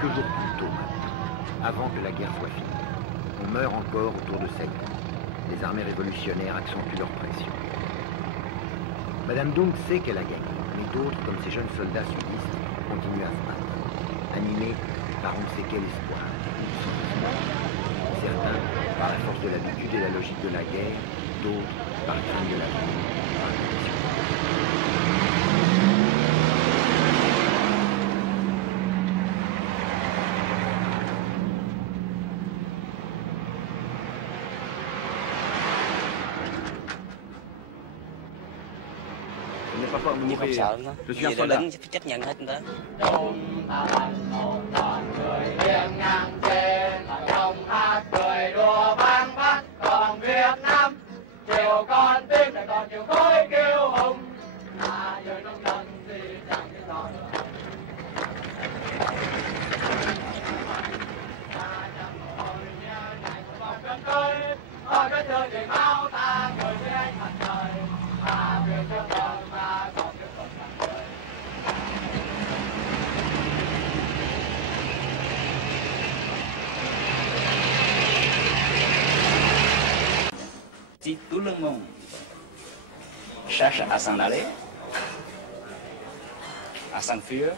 quelques jours plus tôt, avant que la guerre soit finie. On meurt encore autour de Saigon. Les armées révolutionnaires accentuent leur pression. Madame Dong sait qu'elle a gagné, mais d'autres, comme ces jeunes soldats sudistes, continuent à se battre, animés par on ne sait quel espoir. Certains, par la force de l'habitude et la logique de la guerre, d'autres, par crainte de la vie. Nhưng không sợ nữa. Vì là lính phải chấp nhận hết đó. Si tout le monde cherche à s'en aller, à s'enfuir,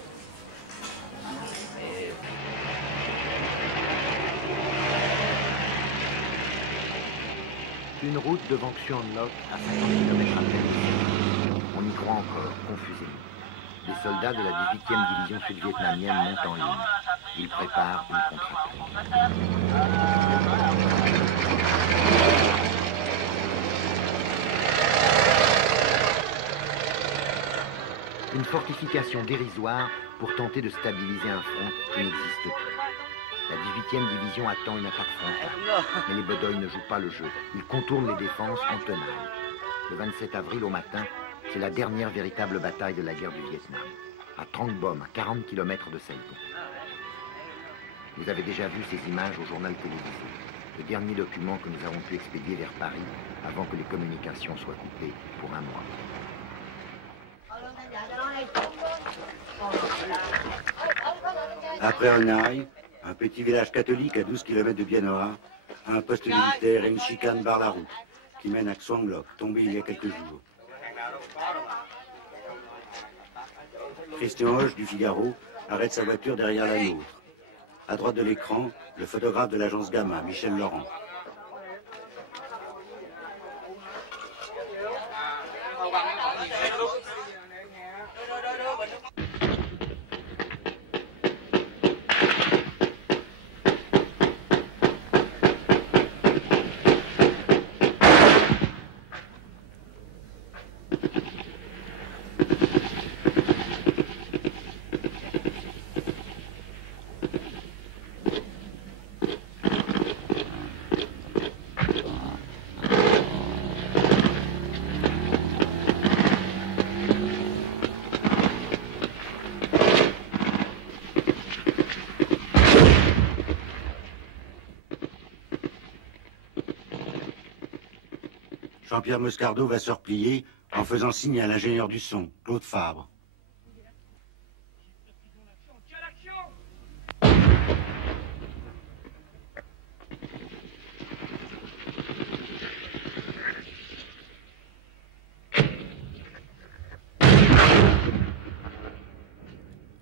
Une route devant Xuan-Loc à 50 km à peine. On y croit encore, confusément. Les soldats de la 18e division sud-vietnamienne montent en ligne. Ils préparent une contre-attaque. Une fortification dérisoire pour tenter de stabiliser un front qui n'existe plus. La 18e division attend une attaque frontale, mais les Bedoy ne jouent pas le jeu. Ils contournent les défenses en tenaille. Le 27 avril au matin, c'est la dernière véritable bataille de la guerre du Vietnam, à Trong Bom, à 40 km de Saigon. Vous avez déjà vu ces images au journal télévisé, le dernier document que nous avons pu expédier vers Paris avant que les communications soient coupées pour un mois. Après Hanoï, un petit village catholique à 12 km de Bien Hoa, un poste militaire et une chicane barrent la route qui mène à Xuan Loc, tombé il y a quelques jours. Christian Hoche du Figaro arrête sa voiture derrière la nôtre. À droite de l'écran, le photographe de l'agence Gamma, Michel Laurent. Jean-Pierre Moscardo va se replier en faisant signe à l'ingénieur du son, Claude Fabre.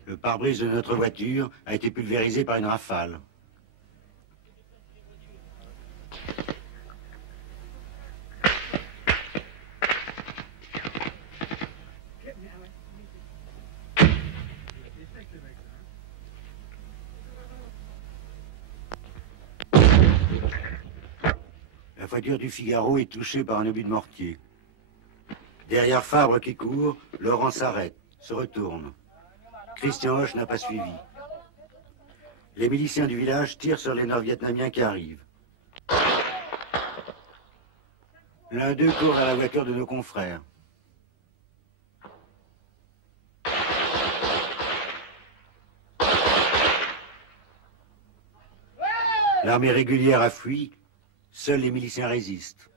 Le pare-brise de notre voiture a été pulvérisé par une rafale. La voiture du Figaro est touchée par un obus de mortier. Derrière Fabre qui court, Laurent s'arrête, se retourne. Christian Hoche n'a pas suivi. Les miliciens du village tirent sur les Nord-Vietnamiens qui arrivent. L'un d'eux court à la voiture de nos confrères. L'armée régulière a fui, seuls les miliciens résistent.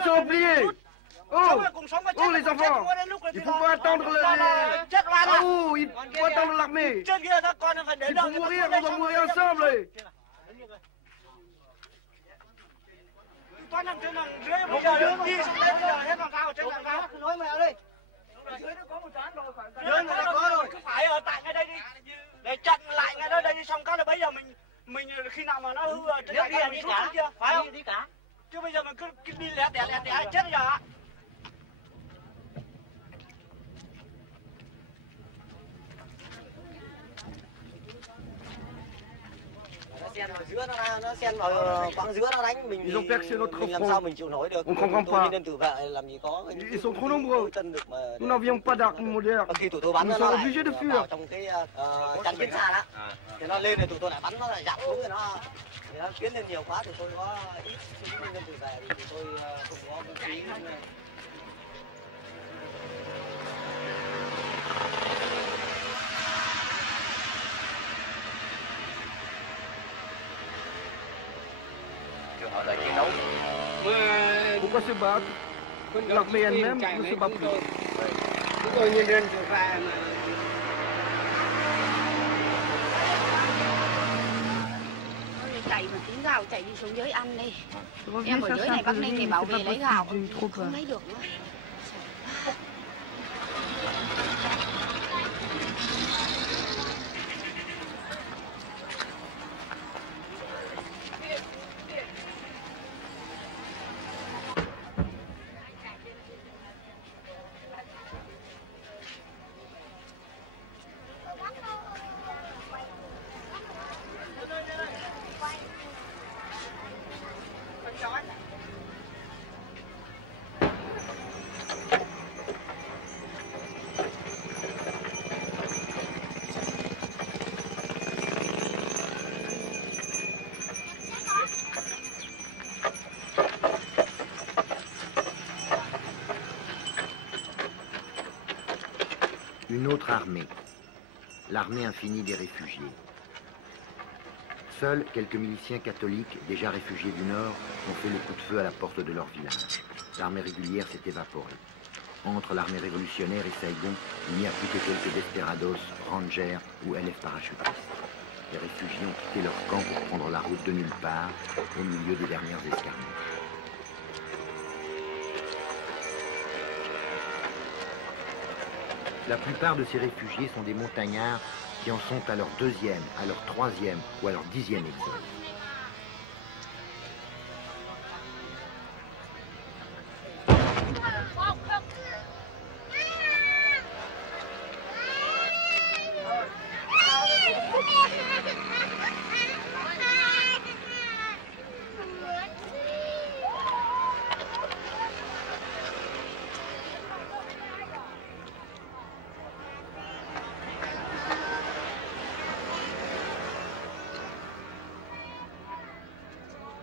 va se replier. Oh, oh les enfants, il faut pas attendre le... Oh, il faut attendre l'armée. S'il faut mourir, on va mourir ensemble. Toán nằm trên nằm dưới bây giờ đứng đi xuống đây bây giờ hết làm sao trên làm sao nói mẹ ơi dưới nó có một toán rồi dưới nó có rồi cứ phải ở tại ngay đây đi để chặn lại ngay đó đây đi xong cái là bây giờ mình khi nào mà nó hư rồi trên này mình rút đi chưa phải không đi cả chứ bây giờ mình cứ đi lẻ tẻ chết bây giờ ạ. Xen vào giữa nó xen vào quãng giữa nó đánh mình, mình làm sao mình chịu nổi được. On comprend pas. Nên tự vệ làm gì có. Ils sont trop nombreux. Nous n'avions pas d'armes modernes. Khi tụi tôi bắn Nous nó sommes obligés de fuir. trong cái chắn kiến xa đó. Thì nó lên rồi tụi tôi lại bắn nó lại dặn xuống rồi nó tiến lên nhiều quá tụi tôi có ít nên tự vệ thì tụi tôi không có vũ khí. Họ đợi chiến đấu. Pourquoi se battre? L'armée elle-même ne se bat plus. Chúng tôi nhân dân trở ra mà. Chạy mà tiếng gạo chạy đi xuống dưới ăn đi. Em ở dưới này bắc ninh thì bảo về lấy gạo không lấy được nữa. Une autre armée, l'armée infinie des réfugiés. Seuls quelques miliciens catholiques, déjà réfugiés du Nord, ont fait le coup de feu à la porte de leur village. L'armée régulière s'est évaporée. Entre l'armée révolutionnaire et Saïgon, il n'y a plus que quelques desperados, rangers ou élèves parachutistes. Les réfugiés ont quitté leur camp pour prendre la route de nulle part, au milieu des dernières escarmouches. La plupart de ces réfugiés sont des montagnards qui en sont à leur deuxième, à leur troisième ou à leur 10e exode.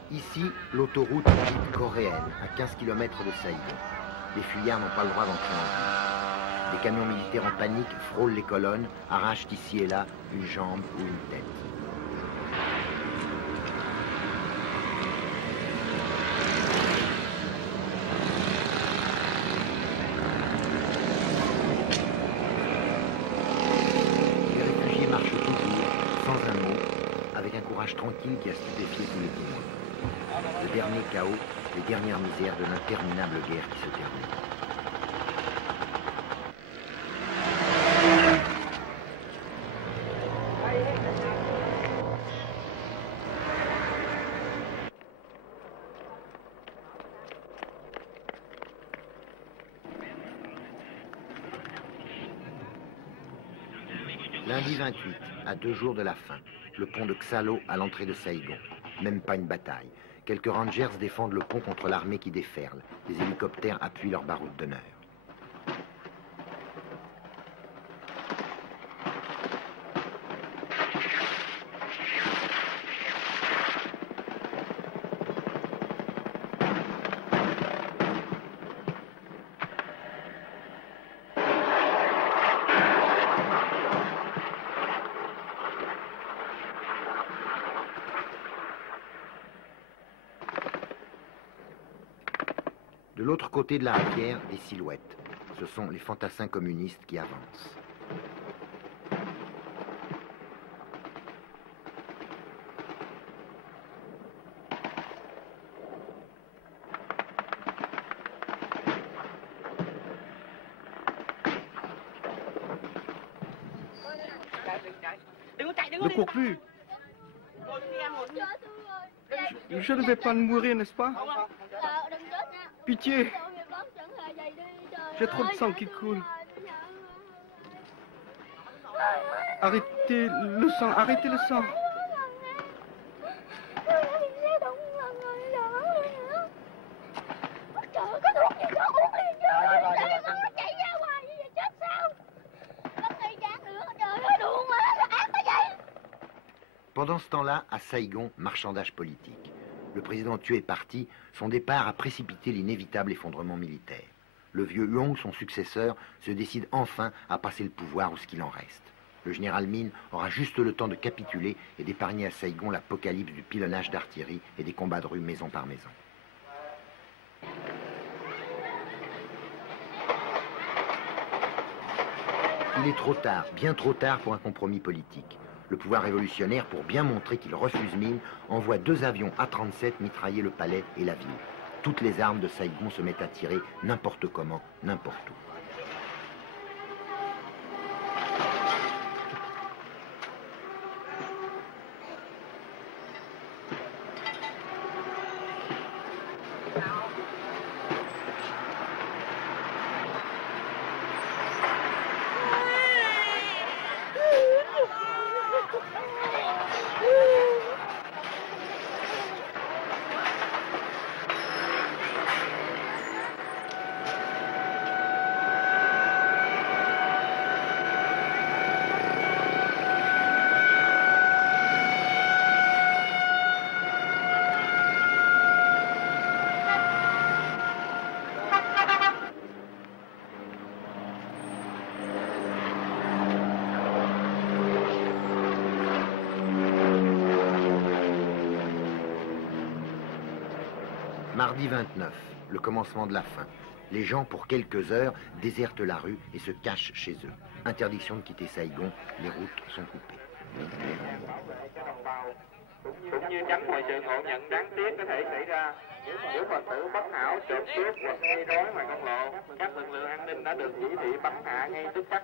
Ici, l'autoroute dite coréenne, à 15 km de Saïgon. Les fuyards n'ont pas le droit d'entrer en ville. Des camions militaires en panique frôlent les colonnes, arrachent ici et là une jambe ou une tête. Les réfugiés marchent toujours, sans un mot, avec un courage tranquille qui a stupéfié tous les témoins. Le dernier chaos, les dernières misères de l'interminable guerre qui se termine. Lundi 28, à 2 jours de la fin, le pont de Xalo à l'entrée de Saïgon. Même pas une bataille. Quelques rangers défendent le pont contre l'armée qui déferle. Les hélicoptères appuient leur baroud d'honneur. De l'autre côté de la rivière, des silhouettes. Ce sont les fantassins communistes qui avancent. Ne cours plus. Je ne vais pas mourir, n'est-ce pas? Pitié. J'ai trop de sang qui coule. Arrêtez le sang, arrêtez le sang. Pendant ce temps-là, à Saïgon, marchandage politique. Le président tué est parti, son départ a précipité l'inévitable effondrement militaire. Le vieux Huong, son successeur, se décide enfin à passer le pouvoir ou ce qu'il en reste. Le général Min aura juste le temps de capituler et d'épargner à Saïgon l'apocalypse du pilonnage d'artillerie et des combats de rue maison par maison. Il est trop tard, bien trop tard pour un compromis politique. Le pouvoir révolutionnaire, pour bien montrer qu'il refuse Min, envoie 2 avions A-37 mitrailler le palais et la ville. Toutes les armes de Saïgon se mettent à tirer n'importe comment, n'importe où. Mardi 29, le commencement de la fin. Les gens, pour quelques heures, désertent la rue et se cachent chez eux. Interdiction de quitter Saïgon, les routes sont coupées. Cũng như tránh mọi sự ngộ nhận đáng tiếc có thể xảy ra nếu Phật tử bất hảo trộm cướp hoặc gây rối ngoài công lộ. Các lực lượng an ninh đã được chỉ thị bắn hạ ngay tức khắc.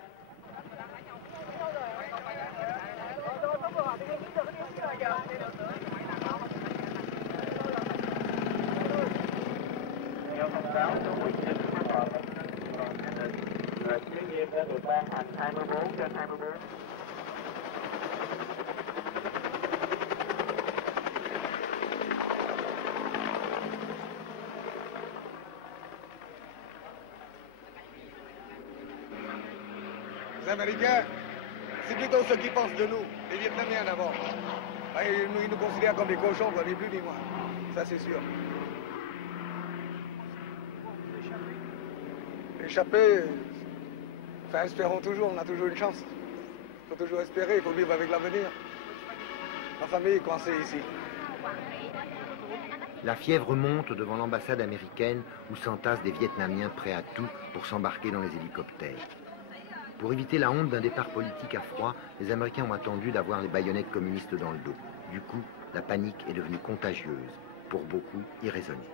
Theo thông báo số 19 của Bộ lệnh giới nghiêm đã được ban hành 24/24. Les Américains, c'est plutôt ceux qui pensent de nous, les Vietnamiens d'abord. Ils nous considèrent comme des cochons, ni plus ni moins. Ça, c'est sûr. Échapper, enfin, espérons toujours, on a toujours une chance. Il faut toujours espérer, il faut vivre avec l'avenir. Ma famille est coincée ici. La fièvre monte devant l'ambassade américaine où s'entassent des Vietnamiens prêts à tout pour s'embarquer dans les hélicoptères. Pour éviter la honte d'un départ politique à froid, les Américains ont attendu d'avoir les baïonnettes communistes dans le dos. Du coup, la panique est devenue contagieuse, pour beaucoup irraisonnée.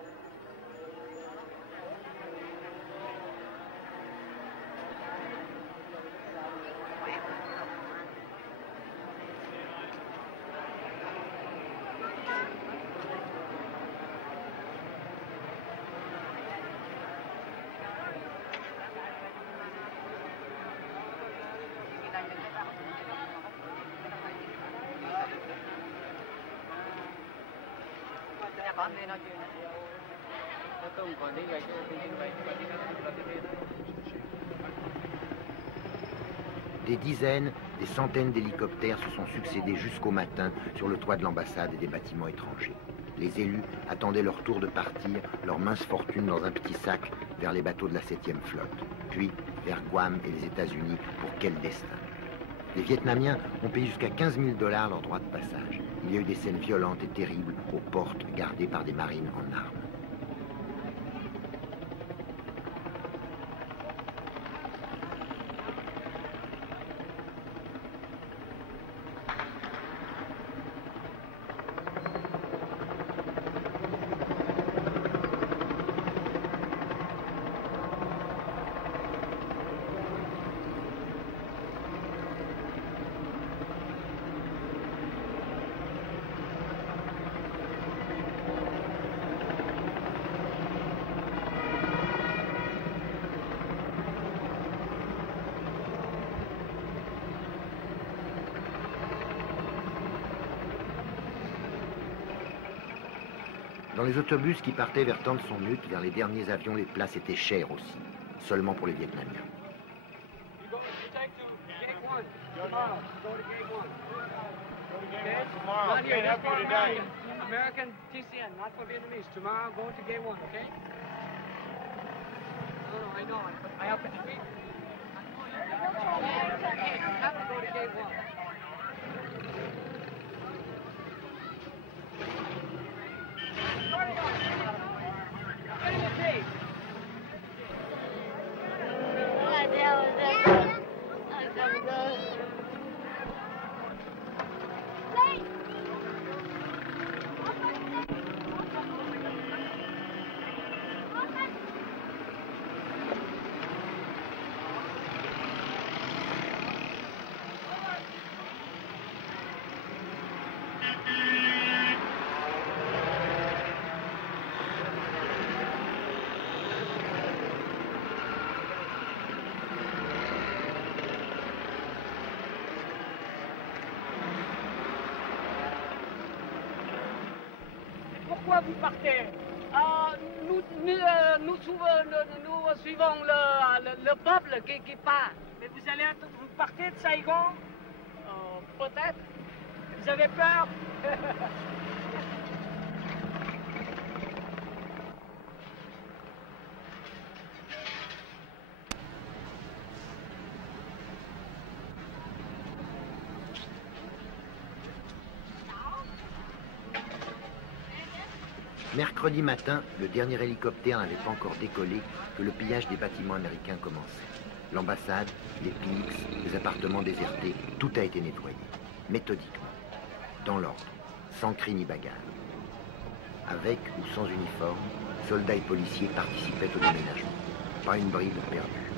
Des dizaines, des centaines d'hélicoptères se sont succédés jusqu'au matin sur le toit de l'ambassade et des bâtiments étrangers. Les élus attendaient leur tour de partir, leur mince fortune dans un petit sac vers les bateaux de la 7e flotte, puis vers Guam et les États-Unis pour quel destin. Les Vietnamiens ont payé jusqu'à 15 000 $ leur droit de passage. Il y a eu des scènes violentes et terribles aux portes gardées par des marines en armes. Dans les autobus qui partaient vers Tan Son Nhut, vers les derniers avions, les places étaient chères aussi, seulement pour les Vietnamiens. American TCN, not for Vietnamese. Tomorrow, go to gate 1, okay? No, I know. But I have to agree. You have to go to gate 1. Get in the tape. What the hell is that? I gotta go. Pourquoi vous partez? Nous suivons le peuple qui part. Mais vous partez de Saigon? Peut-être. Vous avez peur? Mercredi matin, le dernier hélicoptère n'avait pas encore décollé que le pillage des bâtiments américains commençait. L'ambassade, les PIX, les appartements désertés, tout a été nettoyé, méthodiquement, dans l'ordre, sans cri ni bagarre. Avec ou sans uniforme, soldats et policiers participaient au déménagement. Pas une bride perdue.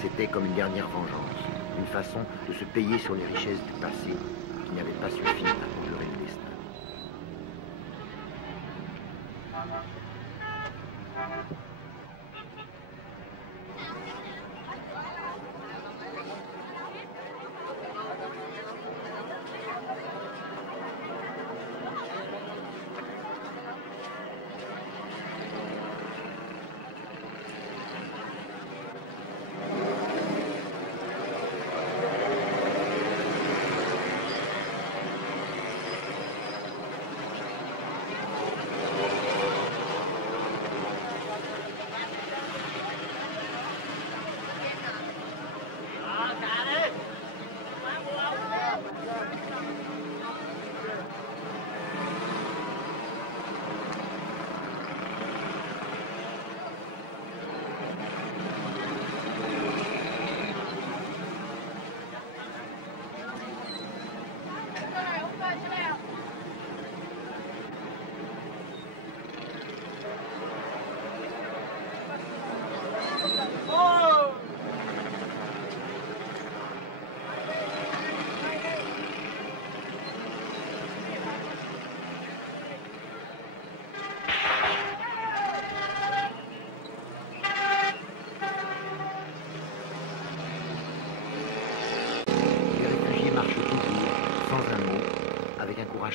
C'était comme une dernière vengeance, une façon de se payer sur les richesses du passé qui n'avaient pas suffi à conjurer le destin.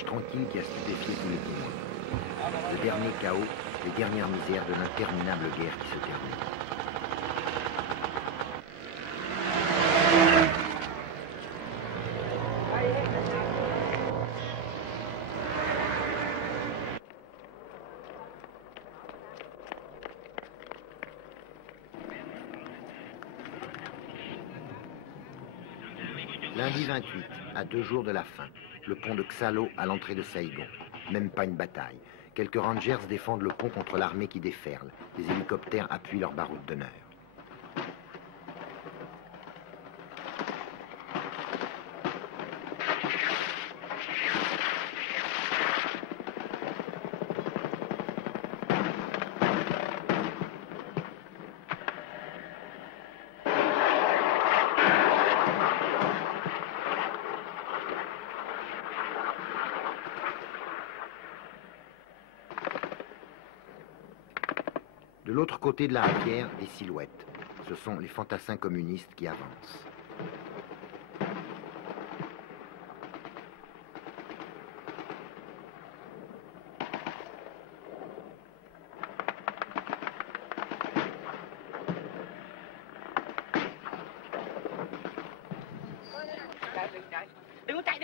Tranquille qui a stupéfié tous les témoins. Le dernier chaos, les dernières misères de l'interminable guerre qui se termine. Lundi 28, à 2 jours de la fin. Le pont de Xalo à l'entrée de Saigon. Même pas une bataille. Quelques rangers défendent le pont contre l'armée qui déferle. Les hélicoptères appuient leur baroud d'honneur. De l'autre côté de la rivière, des silhouettes. Ce sont les fantassins communistes qui avancent.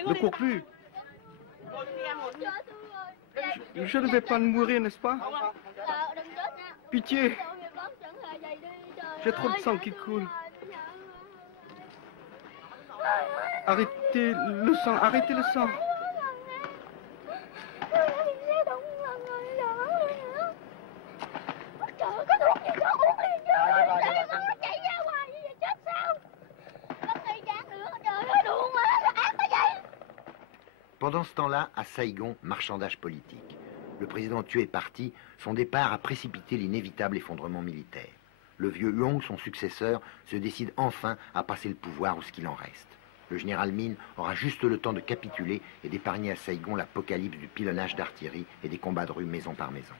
Ne cours plus. Je ne vais pas mourir, n'est-ce pas? Pitié. J'ai trop de sang qui coule. Arrêtez le sang, arrêtez le sang. Pendant ce temps-là, à Saïgon, marchandage politique. Le président tué est parti, son départ a précipité l'inévitable effondrement militaire. Le vieux Huong, son successeur, se décide enfin à passer le pouvoir ou ce qu'il en reste. Le général Min aura juste le temps de capituler et d'épargner à Saïgon l'apocalypse du pilonnage d'artillerie et des combats de rue maison par maison.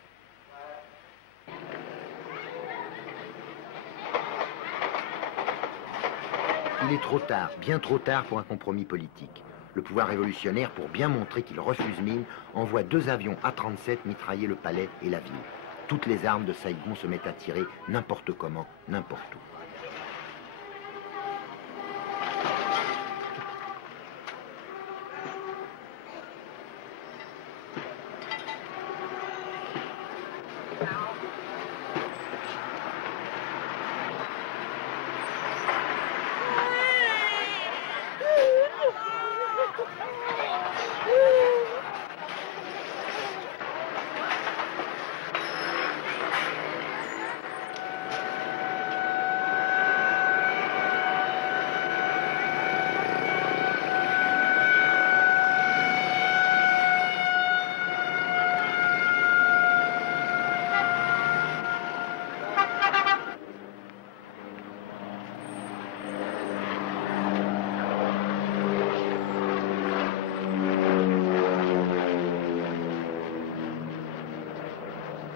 Il est trop tard, bien trop tard pour un compromis politique. Le pouvoir révolutionnaire, pour bien montrer qu'il refuse Min, envoie 2 avions A-37 mitrailler le palais et la ville. Toutes les armes de Saïgon se mettent à tirer n'importe comment, n'importe où.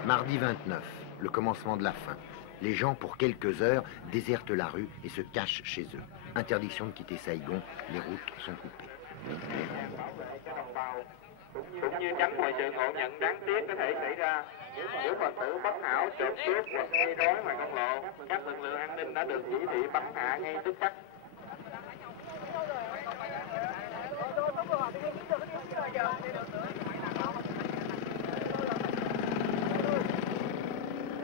Mardi 29, le commencement de la fin. Les gens, pour quelques heures, désertent la rue et se cachent chez eux. Interdiction de quitter Saïgon, les routes sont coupées. Cũng như tránh mọi sự ngộ nhận đáng tiếc có thể xảy ra nếu Phật tử bất hảo trộm cướp hoặc gây rối ngoài công lộ. Các lực lượng an ninh đã được chỉ thị bắn hạ ngay tức khắc.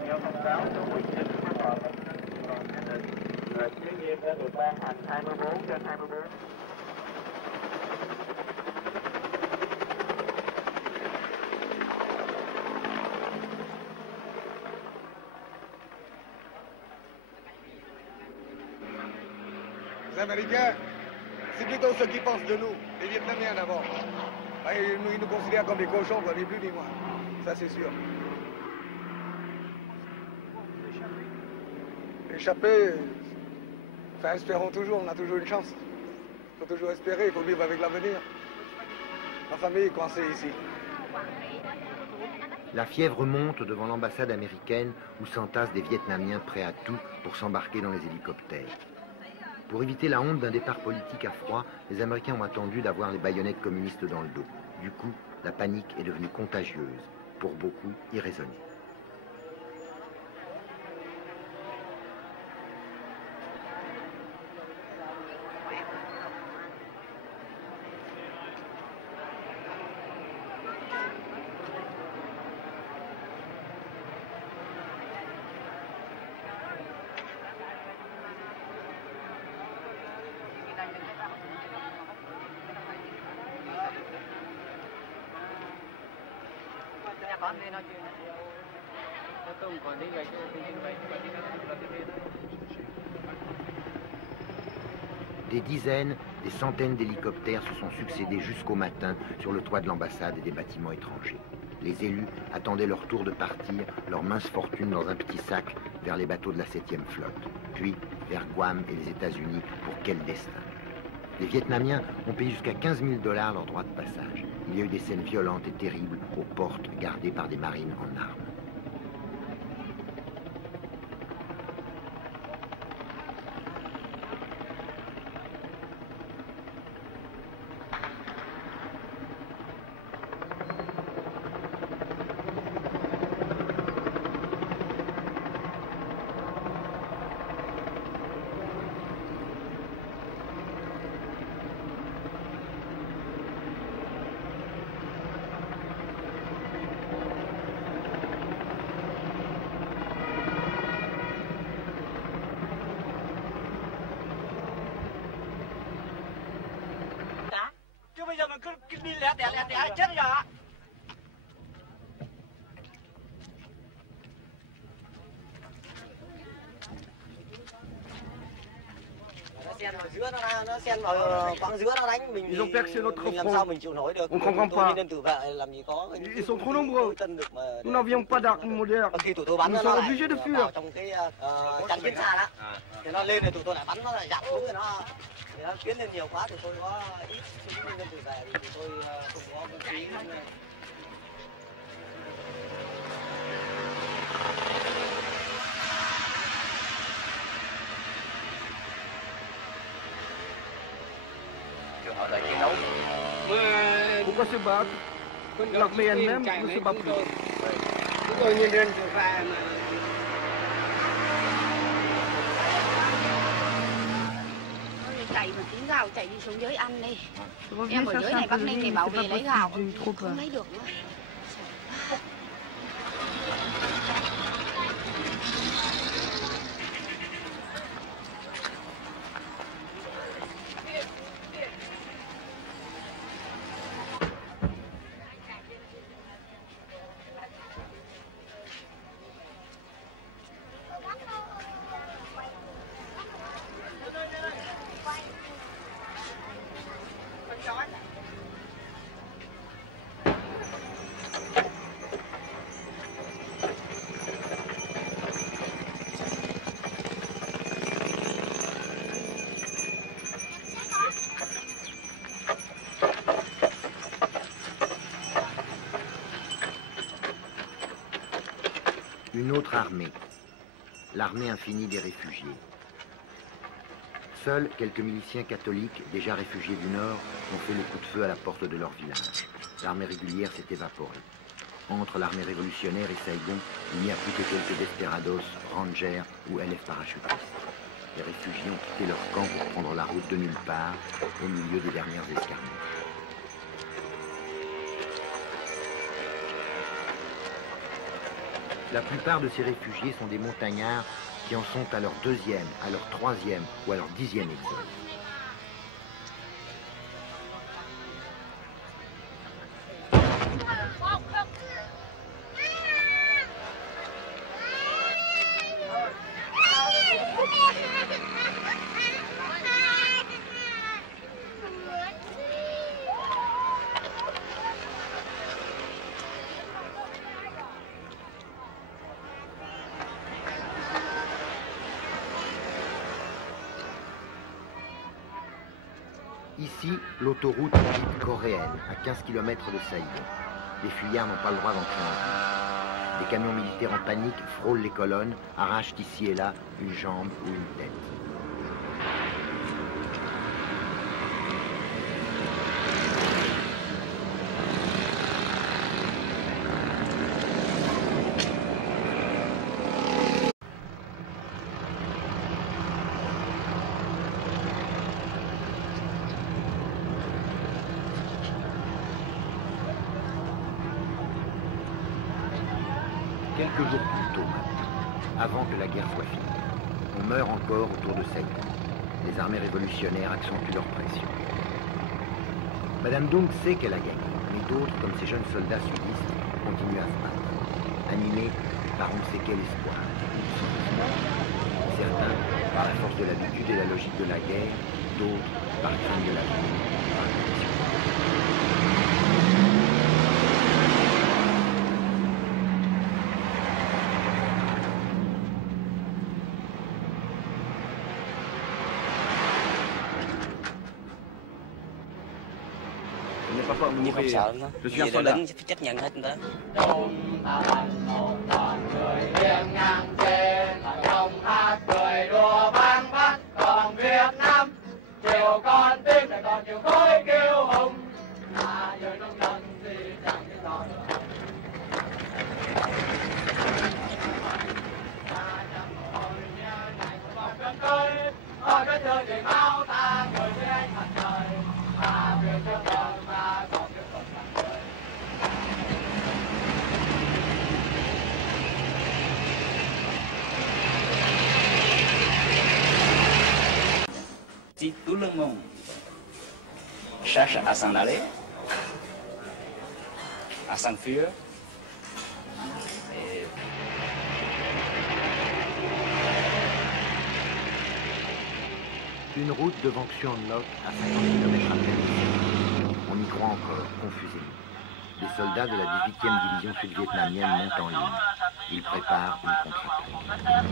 Theo thông cáo số 19 của Tòa Tổng an ninh, lệnh giới nghiêm đã được ban hành 24/24. Les Américains, c'est plutôt ceux qui pensent de nous, les Vietnamiens d'abord. Ils nous considèrent comme des cochons, quoi, ni plus ni moins. Ça, c'est sûr. Échapper, enfin, espérons toujours, on a toujours une chance. Il faut toujours espérer, il faut vivre avec l'avenir. Ma famille est coincée ici. La fièvre monte devant l'ambassade américaine où s'entassent des Vietnamiens prêts à tout pour s'embarquer dans les hélicoptères. Pour éviter la honte d'un départ politique à froid, les Américains ont attendu d'avoir les baïonnettes communistes dans le dos. Du coup, la panique est devenue contagieuse, pour beaucoup irraisonnée. Des dizaines, des centaines d'hélicoptères se sont succédés jusqu'au matin sur le toit de l'ambassade et des bâtiments étrangers. Les élus attendaient leur tour de partir, leur mince fortune dans un petit sac vers les bateaux de la 7e flotte, puis vers Guam et les États-Unis pour quel destin. Les Vietnamiens ont payé jusqu'à 15 000 $ leur droit de passage. Il y a eu des scènes violentes et terribles aux portes gardées par des marines en armes. bây giờ mình cứ đi lẻ tẻ chết rồi ạ. Sen vào giữa nó sen vào quãng giữa nó đánh mình, mình làm sao mình chịu nổi được. On comprend pas. Nên tự vệ làm gì có. Ils sont trop nombreux. Nous n'avions pas d'armes moderne. Khi tụi tôi bắn Nous nó sommes obligés de fuir. trong cái chắn kiến xa đó. Thì nó lên thì tụi tôi lại bắn nó lại giảm xuống thì nó tiến lên nhiều quá thì tôi có ít súng nên tự vệ thì tôi không có vũ khí. Họ đợi chiến đấu. Pourquoi se battre? L'armée elle-même ne se bat plus. Chúng tôi nhìn lên chỗ ra mà. Chạy mà tiếng gạo chạy đi xuống dưới ăn đi. Em ở dưới này Bắc Ninh để bảo vệ lấy gạo không lấy được nữa. Une autre armée, l'armée infinie des réfugiés. Seuls quelques miliciens catholiques, déjà réfugiés du Nord, ont fait le coup de feu à la porte de leur village. L'armée régulière s'est évaporée. Entre l'armée révolutionnaire et Saïgon, il n'y a plus que quelques desperados, rangers ou LF parachutistes. Les réfugiés ont quitté leur camp pour prendre la route de nulle part, au milieu des dernières escarmouches. La plupart de ces réfugiés sont des montagnards qui en sont à leur deuxième, à leur troisième ou à leur 10e exode. Ici, l'autoroute dite coréenne, à 15 km de Saïgon. Les fuyards n'ont pas le droit d'entrer en ville. Des camions militaires en panique frôlent les colonnes, arrachent ici et là une jambe ou une tête. Quelques jours plus tôt, avant que la guerre soit finie, on meurt encore autour de Saïgon. Les armées révolutionnaires accentuent leur pression. Madame Dong sait qu'elle a gagné, mais d'autres, comme ces jeunes soldats sudistes, continuent à se battre, animés par on ne sait quel espoir. Certains par la force de l'habitude et la logique de la guerre, d'autres par crainte de la vie, par la pression. Nhưng không sợ nữa. Vì đội lính phải chấp nhận hết đó. Cười đùa vang vắt còn Việt Nam, chiều con tim lại còn chiều khói kêu hùng. Giờ nông dân thì chẳng biết rõ nữa. Ôi cái thương thì máu ta người với anh mặt trời, mà việc thương đời mà còn việc còn mặt trời. Situlungung cherchent à s'en aller, à s'enfuir. Et... Une route devant Xuanloc à 50 km à peine. On y croit encore, confusément. Les soldats de la 18e division sud-vietnamienne montent en ligne. Ils préparent une contre-attaque.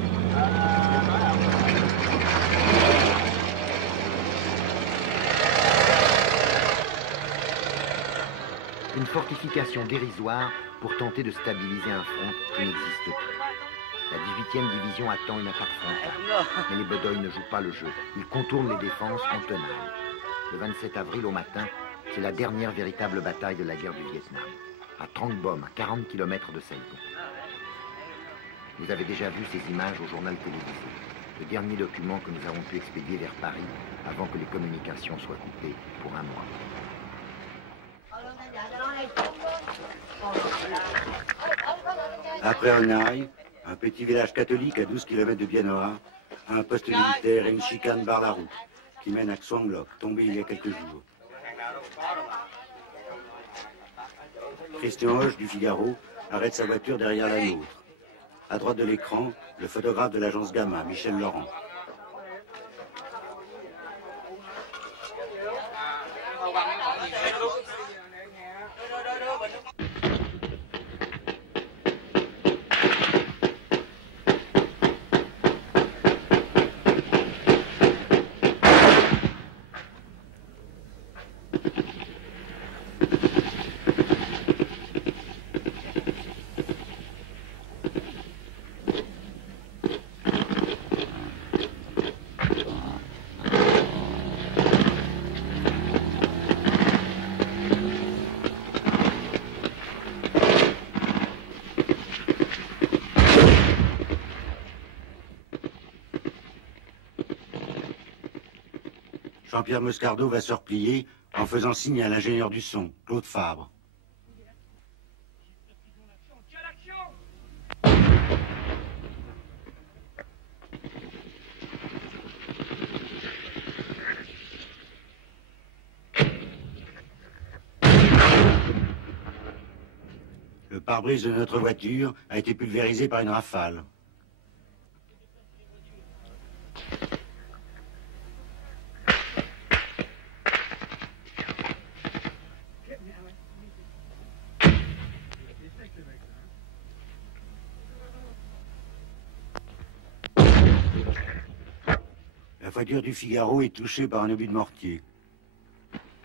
Une fortification dérisoire pour tenter de stabiliser un front qui n'existe plus. La 18e division attend une attaque frontale, mais les Bedoy ne jouent pas le jeu. Ils contournent les défenses en tenaille. Le 27 avril au matin, c'est la dernière véritable bataille de la guerre du Vietnam, à Trang Bom, à 40 km de Saigon. Vous avez déjà vu ces images au journal télévisé, le dernier document que nous avons pu expédier vers Paris avant que les communications soient coupées pour un mois. Après Hanoï, un petit village catholique à 12 km de Bien Hoa, un poste militaire et une chicane barrent la route qui mène à Xuang Loc, tombé il y a quelques jours. Christian Hoche du Figaro arrête sa voiture derrière la nôtre. À droite de l'écran, le photographe de l'agence Gamma, Michel Laurent. Jean-Pierre Moscardo va se replier en faisant signe à l'ingénieur du son, Claude Fabre. Le pare-brise de notre voiture a été pulvérisé par une rafale. La voiture du Figaro est touchée par un obus de mortier.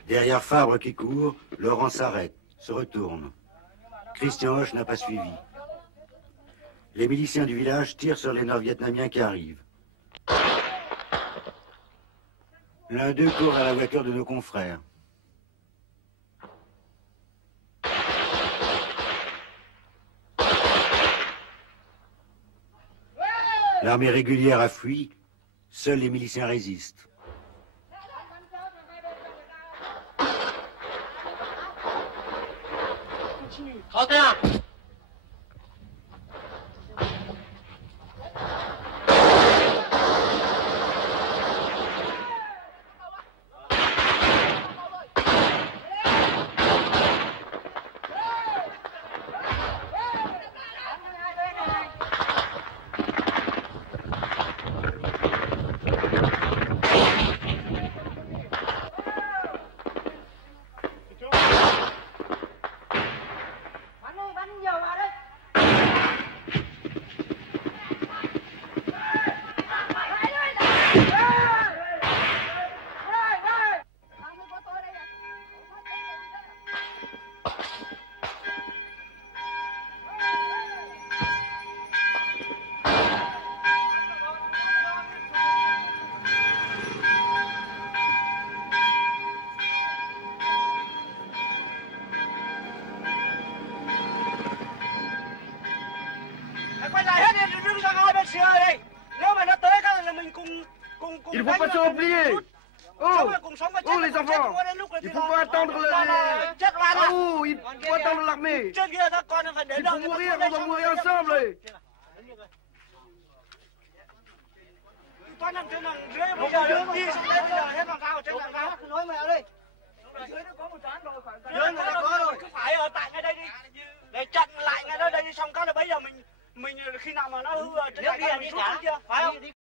Derrière Fabre qui court, Laurent s'arrête, se retourne. Christian Hoche n'a pas suivi. Les miliciens du village tirent sur les Nord-Vietnamiens qui arrivent. L'un d'eux court à la voiture de nos confrères. L'armée régulière a fui, seuls les miliciens résistent. Il faut pas se replier. Oh, oh les enfants, il faut pas attendre oh, il faut attendre l'armée. Il faut mourir, on va mourir ensemble. Dưới người ta có rồi. Cứ phải ở tại ngay đây đi. Để chặn lại ngay đó đây xong cái là bây giờ mình khi nào mà nó hư trên này đi cả chưa?